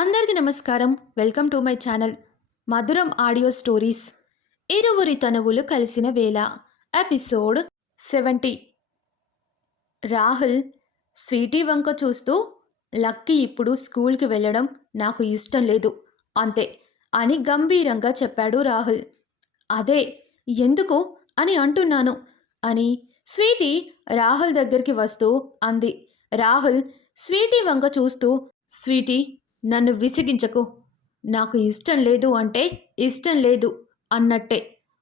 అందరికీ నమస్కారం. Welcome to my channel మధురం ఆడియో స్టోరీస్. ఇరువురి తనువులు కలిసిన వేళ ఎపిసోడ్ 70. రాహుల్ స్వీటీ వంక చూస్తూ, లక్కీ ఇప్పుడు స్కూల్కి వెళ్ళడం నాకు ఇష్టం లేదు అంతే అని గంభీరంగా చెప్పాడు రాహుల్. అదే ఎందుకు అని అంటున్నాను అని స్వీటీ రాహుల్ దగ్గరికి వస్తూ అంది. రాహుల్ స్వీటీ వంక చూస్తూ, స్వీటీ నన్ను విసిగించకు, నాకు ఇష్టం లేదు అంటే ఇష్టం లేదు అన్నట్టే,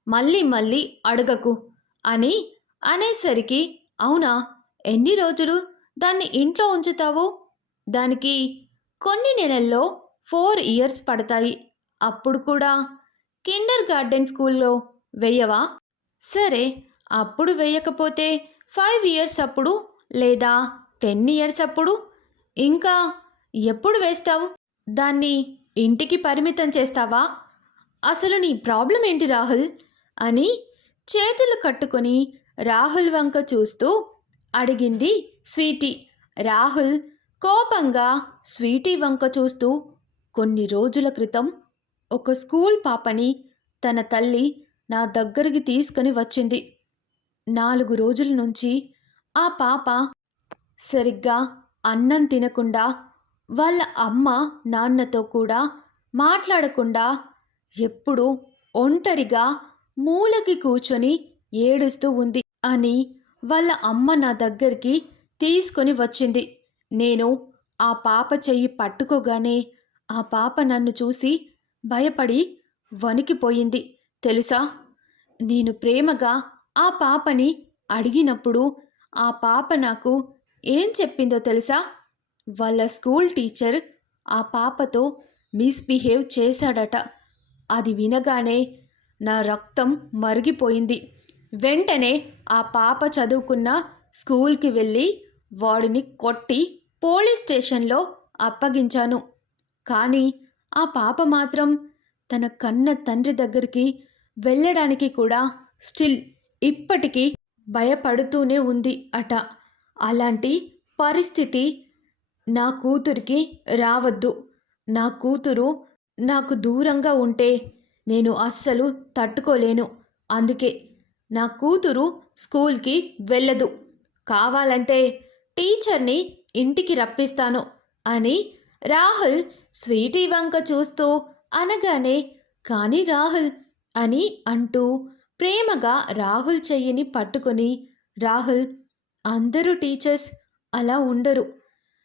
మళ్ళీ మళ్ళీ అడగకు అని అనేసరికి, అవునా, ఎన్ని రోజులు దాన్ని ఇంట్లో ఉంచుతావు? దానికి కొన్ని నెలల్లో 4 ఇయర్స్ పడతాయి. అప్పుడు కూడా కిండర్ గార్డెన్ స్కూల్లో వెయ్యవా? సరే, అప్పుడు వేయకపోతే 5 ఇయర్స్ అప్పుడు, లేదా 10 ఇయర్స్ అప్పుడు, ఇంకా ఎప్పుడు వేస్తావు? దాన్ని ఇంటికి పరిమితం చేస్తావా? అసలు నీ ప్రాబ్లం ఏంటి రాహుల్ అని చేతులు కట్టుకొని రాహుల్ వంక చూస్తూ అడిగింది స్వీటీ. రాహుల్ కోపంగా స్వీటీ వంక చూస్తూ, కొన్ని రోజుల క్రితం ఒక స్కూల్ పాపని తన తల్లి నా దగ్గరికి తీసుకొని వచ్చింది. 4 రోజుల నుంచి ఆ పాప సరిగ్గా అన్నం తినకుండా, వాళ్ళ అమ్మ నాన్నతో కూడా మాట్లాడకుండా, ఎప్పుడూ ఒంటరిగా మూలకి కూర్చొని ఏడుస్తూ ఉంది అని వాళ్ళ అమ్మ నా దగ్గరికి తీసుకొని వచ్చింది. నేను ఆ పాప చెయ్యి పట్టుకోగానే ఆ పాప నన్ను చూసి భయపడి వణికిపోయింది తెలుసా. నేను ప్రేమగా ఆ పాపని అడిగినప్పుడు ఆ పాప నాకు ఏం చెప్పిందో తెలుసా? వాళ్ళ స్కూల్ టీచర్ ఆ పాపతో మిస్బిహేవ్ చేశాడట. అది వినగానే నా రక్తం మరిగిపోయింది. వెంటనే ఆ పాప చదువుకున్న స్కూల్కి వెళ్ళి వాడిని కొట్టి పోలీస్ స్టేషన్లో అప్పగించాను. కానీ ఆ పాప మాత్రం తన కన్న తండ్రి దగ్గరికి వెళ్ళడానికి కూడా స్టిల్ ఇప్పటికీ భయపడుతూనే ఉంది అట. అలాంటి పరిస్థితి నా కూతురికి రావద్దు. నా కూతురు నాకు దూరంగా ఉంటే నేను అస్సలు తట్టుకోలేను. అందుకే నా కూతురు స్కూల్కి వెళ్ళదు. కావాలంటే టీచర్ని ఇంటికి రప్పిస్తాను అని రాహుల్ స్వీటీ వంక చూస్తూ అనగానే, కానీ రాహుల్ అని అంటూ ప్రేమగా రాహుల్ చెయ్యిని పట్టుకొని, రాహుల్, అందరూ టీచర్స్ అలా ఉండరు.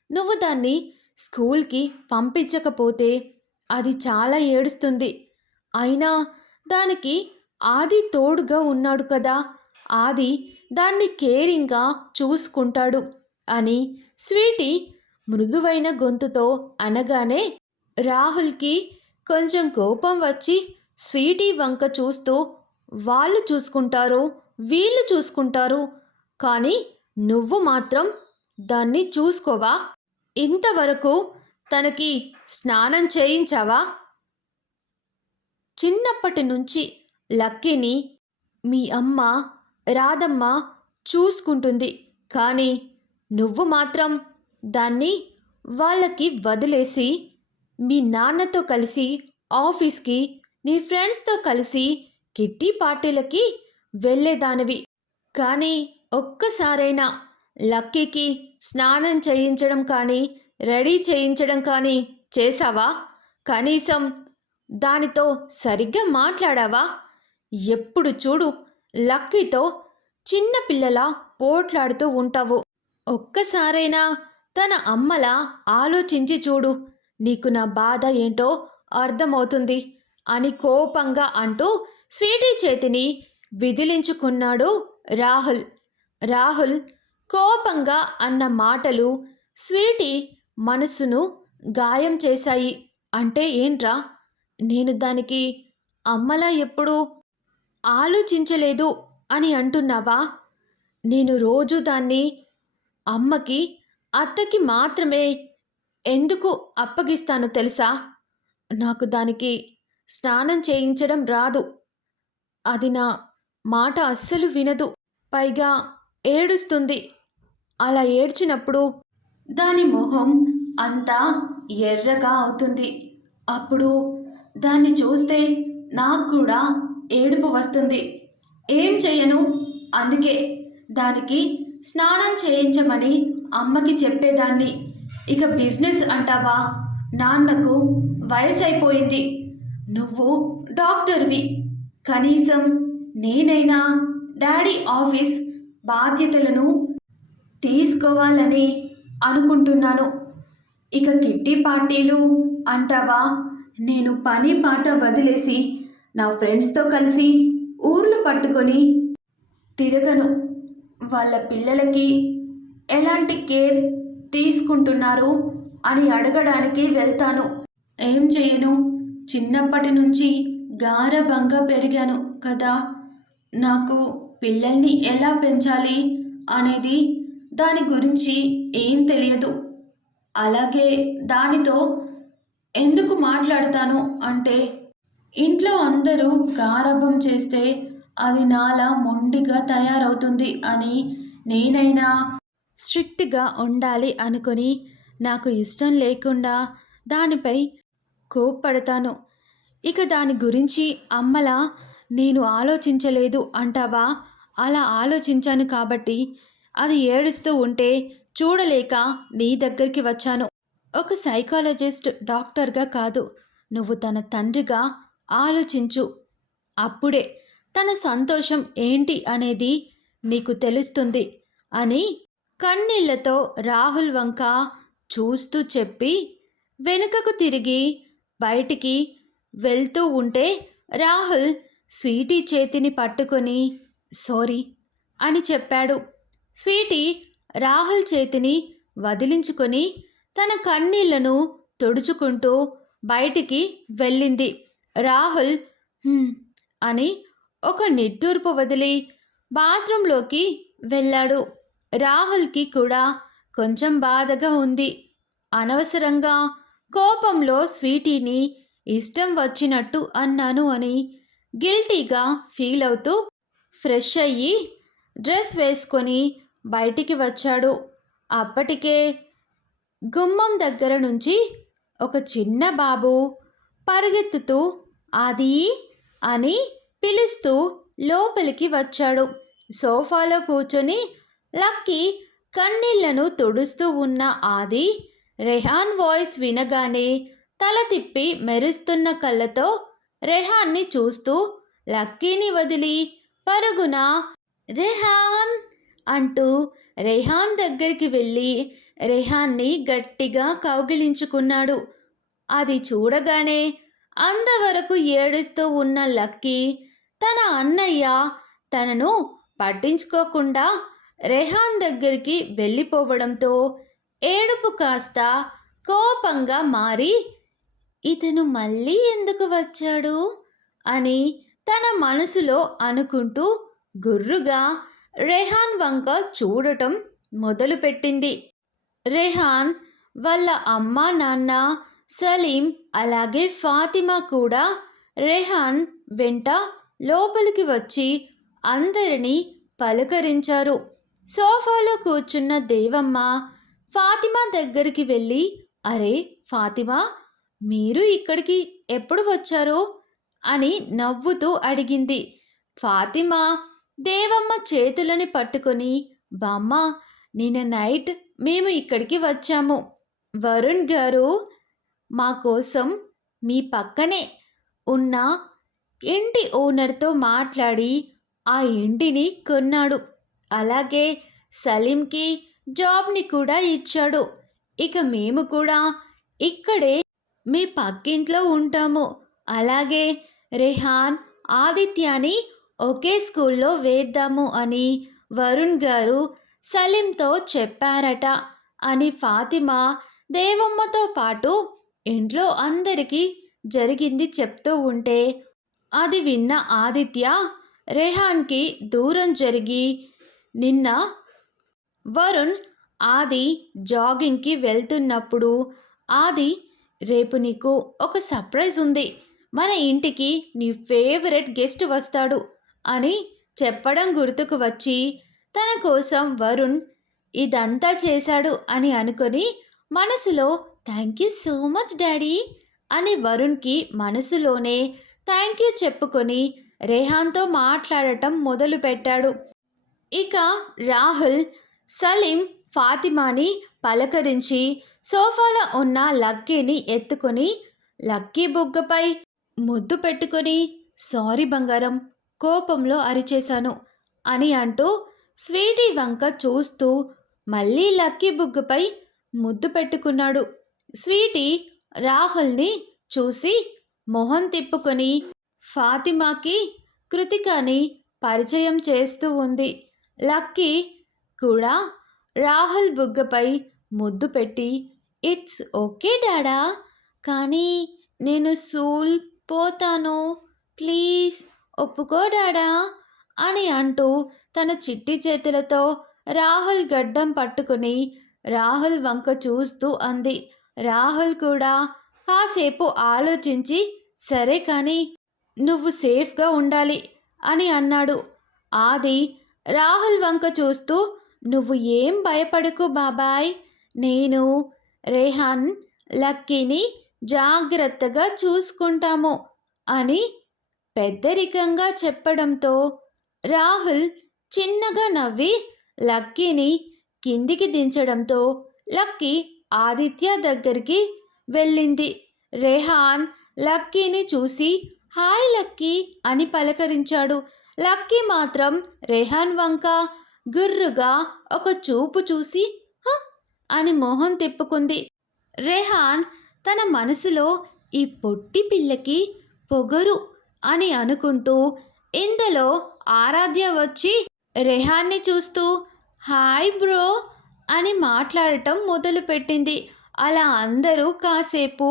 నువ్వు దాన్ని స్కూల్కి పంపించకపోతే అది చాలా ఏడుస్తుంది. అయినా దానికి ఆది తోడుగా ఉన్నాడు కదా, ఆది దాన్ని కేరింగ్గా చూసుకుంటాడు అని స్వీటీ మృదువైన గొంతుతో అనగానే, రాహుల్కి కొంచెం కోపం వచ్చి స్వీటీ వంక చూస్తూ, వాళ్ళు చూసుకుంటారు, వీళ్ళు చూసుకుంటారు, కానీ నువ్వు మాత్రం దాన్ని చూసుకోవా? ఇంతవరకు తనకి స్నానం చేయించావా? చిన్నప్పటి నుంచి లక్కీని మీ అమ్మ రాధమ్మ చూసుకుంటుంది, కానీ నువ్వు మాత్రం దాన్ని వాళ్ళకి వదిలేసి మీ నాన్నతో కలిసి ఆఫీస్కి, నీ ఫ్రెండ్స్తో కలిసి కిట్టి పార్టీలకి వెళ్ళేదానివి. కానీ ఒక్కసారైనా లక్కీకి స్నానం చేయించడం కానీ, రెడీ చేయించడం కానీ చేశావా? కనీసం దానితో సరిగ్గా మాట్లాడావా? ఎప్పుడు చూడు లక్కీతో చిన్నపిల్లలా పోట్లాడుతూ ఉంటావు. ఒక్కసారైనా తన అమ్మలా ఆలోచించి చూడు, నీకు నా బాధ ఏంటో అర్థమవుతుంది అని కోపంగా అంటూ స్వీటీ చేతిని విదిలించుకున్నాడు రాహుల్. రాహుల్ కోపంగా అన్న మాటలు స్వీటీ మనసును గాయం చేశాయి. అంటే ఏంట్రా, నేను దానికి అమ్మలా ఎప్పుడూ ఆలోచించలేదు అని అంటున్నావా? నేను రోజు దాన్ని అమ్మకి, అత్తకి మాత్రమే ఎందుకు అప్పగిస్తాను తెలుసా? నాకు దానికి స్నానం చేయించడం రాదు. అది నా మాట అస్సలు వినదు. పైగా ఏడుస్తుంది. అలా ఏడ్చినప్పుడు దాని మొహం అంతా ఎర్రగా అవుతుంది. అప్పుడు దాన్ని చూస్తే నాకు కూడా ఏడుపు వస్తుంది. ఏం చెయ్యను. అందుకే దానికి స్నానం చేయించమని అమ్మకి చెప్పేదాన్ని. ఇక బిజినెస్ అంటావా? నాన్నకు వయసైపోయింది. నువ్వు డాక్టర్వి. కనీసం నేనైనా డాడీ ఆఫీస్ బాధ్యతలను తీసుకోవాలని అనుకుంటున్నాను. ఇక కిట్టి పార్టీలు అంటావా? నేను పని పాట వదిలేసి నా ఫ్రెండ్స్తో కలిసి ఊర్లు పట్టుకొని తిరగను. వాళ్ళ పిల్లలకి ఎలాంటి కేర్ తీసుకుంటున్నారు అని అడగడానికి వెళ్తాను. ఏం చేయను. చిన్నప్పటి నుంచి గారాబంగా పెరిగాను కదా. నాకు పిల్లల్ని ఎలా పెంచాలి అనేది దాని గురించి ఏం తెలియదు. అలాగే దానితో ఎందుకు మాట్లాడతాను అంటే, ఇంట్లో అందరూ గారాబం చేస్తే అది నాలా మొండిగా తయారవుతుంది అని నేనైనా స్ట్రిక్ట్గా ఉండాలి అనుకొని నాకు ఇష్టం లేకుండా దానిపై కోప్పడతాను. ఇక దాని గురించి అమ్మలా నేను ఆలోచించలేదు అంటావా? అలా ఆలోచించాను కాబట్టి అది ఏడుస్తూ ఉంటే చూడలేక నీ దగ్గరికి వచ్చాను. ఒక సైకాలజిస్ట్ డాక్టర్గా కాదు, నువ్వు తన తండ్రిగా ఆలోచించు. అప్పుడే తన సంతోషం ఏంటి అనేది నీకు తెలుస్తుంది అని కన్నీళ్లతో రాహుల్ వంక చూస్తూ చెప్పి వెనుకకు తిరిగి బయటికి వెళ్తూ ఉంటే రాహుల్ స్వీటీ చేతిని పట్టుకొని సారీ అని చెప్పాడు. స్వీటీ రాహుల్ చేతిని వదిలించుకొని తన కన్నీళ్లను తుడుచుకుంటూ బయటికి వెళ్ళింది. రాహుల్ "హ్మ్" అని ఒక నిట్టూర్పు వదిలి బాత్రూంలోకి వెళ్ళాడు. రాహుల్కి కూడా కొంచెం బాధగా ఉంది. అనవసరంగా కోపంలో స్వీటీని ఇష్టం వచ్చినట్టు అన్నాను అని గిల్టీగా ఫీల్ అవుతూ ఫ్రెష్ అయ్యి డ్రెస్ వేసుకొని బయటికి వచ్చాడు. అప్పటికే గుమ్మం దగ్గర నుంచి ఒక చిన్న బాబు పరిగెత్తుతూ "ఆది" అని పిలుస్తూ లోపలికి వచ్చాడు. సోఫాలో కూర్చొని లక్కీ కన్నీళ్లను తుడుస్తూ ఉన్న ఆది రెహాన్ వాయిస్ వినగానే తల తిప్పి మెరుస్తున్న కళ్ళతో రెహాన్ని చూస్తూ లక్కీని వదిలి పరుగున రెహాన్ అంటూ రెహాన్ దగ్గరికి వెళ్ళి రెహాన్ని గట్టిగా కౌగిలించుకున్నాడు. అది చూడగానే అంతవరకు ఏడుస్తూ ఉన్న లక్కీ తన అన్నయ్య తనను పట్టించుకోకుండా రెహాన్ దగ్గరికి వెళ్ళిపోవడంతో ఏడుపు కాస్త కోపంగా మారి ఇతను మళ్ళీ ఎందుకు వచ్చాడు అని తన మనసులో అనుకుంటూ గుర్రుగా రెహాన్ వంక చూడటం మొదలుపెట్టింది. రెహాన్ వాళ్ళ అమ్మా నాన్న సలీం అలాగే ఫాతిమా కూడా రెహాన్ వెంట లోపలికి వచ్చి అందరినీ పలకరించారు. సోఫాలో కూర్చున్న దేవమ్మ ఫాతిమా దగ్గరికి వెళ్ళి "అరే ఫాతిమా, మీరు ఇక్కడికి ఎప్పుడు వచ్చారు?" అని నవ్వుతూ అడిగింది. ఫాతిమా దేవమ్మ చేతులని పట్టుకొని "బామ్మ, నిన్న నైట్ మేము ఇక్కడికి వచ్చాము. వరుణ్ గారు మా కోసం మీ పక్కనే ఉన్న ఇంటి ఓనర్తో మాట్లాడి ఆ ఇంటిని కొన్నాడు. అలాగే సలీంకి జాబ్ని కూడా ఇచ్చాడు. ఇక మేము కూడా ఇక్కడే మీ పక్కింట్లో ఉంటాము. అలాగే రెహాన్ ఆదిత్యాని ఒకే స్కూల్లో వేద్దాము అని వరుణ్ గారు సలీంతో చెప్పారట" అని ఫాతిమా దేవమ్మతో పాటు ఇంట్లో అందరికీ జరిగింది చెప్తూ ఉంటే అది విన్న ఆదిత్య రెహాన్కి దూరం జరిగి నిన్న వరుణ్ ఆది జాగింగ్కి వెళ్తున్నప్పుడు ఆది రేపు నీకు ఒక సర్ప్రైజ్ ఉంది, మన ఇంటికి నీ ఫేవరెట్ గెస్ట్ వస్తాడు అని చెప్పడం గుర్తుకు వచ్చి తన కోసం వరుణ్ ఇదంతా చేశాడు అని అనుకొని మనసులో thank you so much daddy అని వరుణ్కి మనసులోనే థ్యాంక్ యూ చెప్పుకొని రేహాన్తో మాట్లాడటం మొదలుపెట్టాడు. ఇక రాహుల్ సలీం ఫాతిమాని పలకరించి సోఫాలో ఉన్న లక్కీని ఎత్తుకొని లక్కీ బుగ్గపై ముద్దు పెట్టుకొని సారీ బంగారం, కోపంలో అరిచేశాను అని అంటూ స్వీటీ వంక చూస్తూ మళ్ళీ లక్కీ బుగ్గపై ముద్దు పెట్టుకున్నాడు. స్వీటీ రాహుల్ని చూసి మొహం తిప్పుకొని ఫాతిమాకి కృతికని పరిచయం చేస్తూ ఉంది. లక్కీ కూడా రాహుల్ బుగ్గపై ముద్దు పెట్టి ఇట్స్ ఓకే డాడా, కానీ నేను స్కూల్ పోతాను, ప్లీజ్ ఒప్పుకో డాడా అని అంటూ తన చిట్టి చేతులతో రాహుల్ గడ్డం పట్టుకుని రాహుల్ వంక చూస్తూ అంది. రాహుల్ కూడా కాసేపు ఆలోచించి సరే కానీ నువ్వు సేఫ్గా ఉండాలి అని అన్నాడు. ఆది రాహుల్ వంక చూస్తూ నువ్వు ఏం భయపడకు బాబాయ్, నేను రేహాన్ లక్కీని జాగ్రత్తగా చూసుకుంటాము అని పెద్దరికంగా చెప్పడంతో రాహుల్ చిన్నగా నవ్వి లక్కీని కిందికి దించడంతో లక్కీ ఆదిత్య దగ్గరికి వెళ్ళింది. రేహాన్ లక్కీని చూసి హాయ్ లక్కీ అని పలకరించాడు. లక్కీ మాత్రం రేహాన్ వంక గుర్రుగా ఒక చూపు చూసి హ అని మొహం తిప్పుకుంది. రేహాన్ తన మనసులో ఈ పొట్టి పిల్లకి పొగరు అని అనుకుంటూ ఇందులో ఆరాధ్య వచ్చి రెహాన్ని చూస్తూ హాయ్ బ్రో అని మాట్లాడటం మొదలుపెట్టింది. అలా అందరూ కాసేపు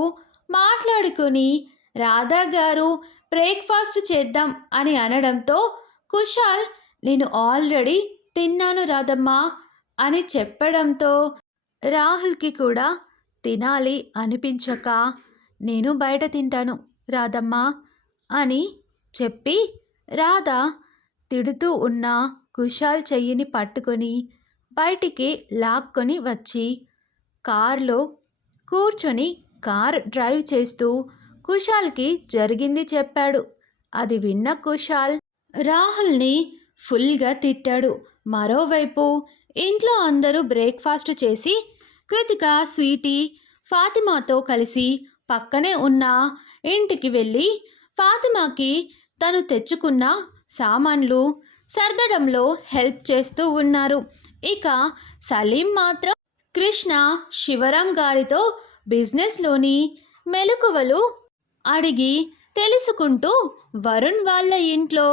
మాట్లాడుకొని రాధా గారు బ్రేక్ఫాస్ట్ చేద్దాం అని అనడంతో కుశాల్ నేను ఆల్రెడీ తిన్నాను రాధమ్మా అని చెప్పడంతో రాహుల్కి కూడా తినాలి అనిపించక నేను బయట తింటాను రాధమ్మా అని చెప్పి రాధ తిడుతూ ఉన్న కుశాల్ చెయ్యిని పట్టుకొని బయటికి లాక్కొని వచ్చి కార్లో కూర్చొని కార్ డ్రైవ్ చేస్తూ కుశాల్కి జరిగింది చెప్పాడు. అది విన్న కుశాల్ రాహుల్ని ఫుల్గా తిట్టాడు. మరోవైపు ఇంట్లో అందరూ బ్రేక్ఫాస్ట్ చేసి కృతిక స్వీటీ ఫాతిమాతో కలిసి పక్కనే ఉన్న ఇంటికి వెళ్ళి ఫాతిమాకి తను తెచ్చుకున్న సామాన్లు సర్దడంలో హెల్ప్ చేస్తూ ఉన్నారు. ఇక సలీం మాత్రం కృష్ణ శివరాం గారితో బిజినెస్లోని మెలకువలు అడిగి తెలుసుకుంటూ వరుణ్ వాళ్ళ ఇంట్లో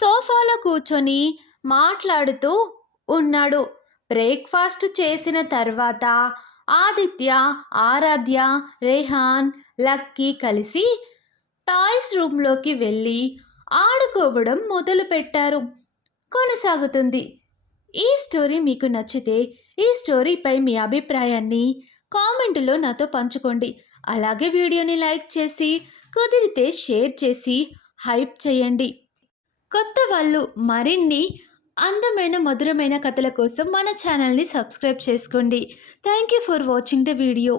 సోఫాలో కూర్చొని మాట్లాడుతూ ఉన్నాడు. బ్రేక్ఫాస్ట్ చేసిన తర్వాత ఆదిత్య, ఆరాధ్య, రేహాన్, లక్కీ కలిసి టాయ్స్ రూమ్లోకి వెళ్ళి ఆడుకోవడం మొదలుపెట్టారు. కొనసాగుతుంది. ఈ స్టోరీ మీకు నచ్చితే ఈ స్టోరీపై మీ అభిప్రాయాన్ని కామెంటులో నాతో పంచుకోండి. అలాగే వీడియోని లైక్ చేసి కుదిరితే షేర్ చేసి హైప్ చేయండి. కొత్త వాళ్ళు మరిన్ని అందమైన మధురమైన కథల కోసం మన ఛానల్ని సబ్స్క్రైబ్ చేసుకోండి. Thank you for watching the video.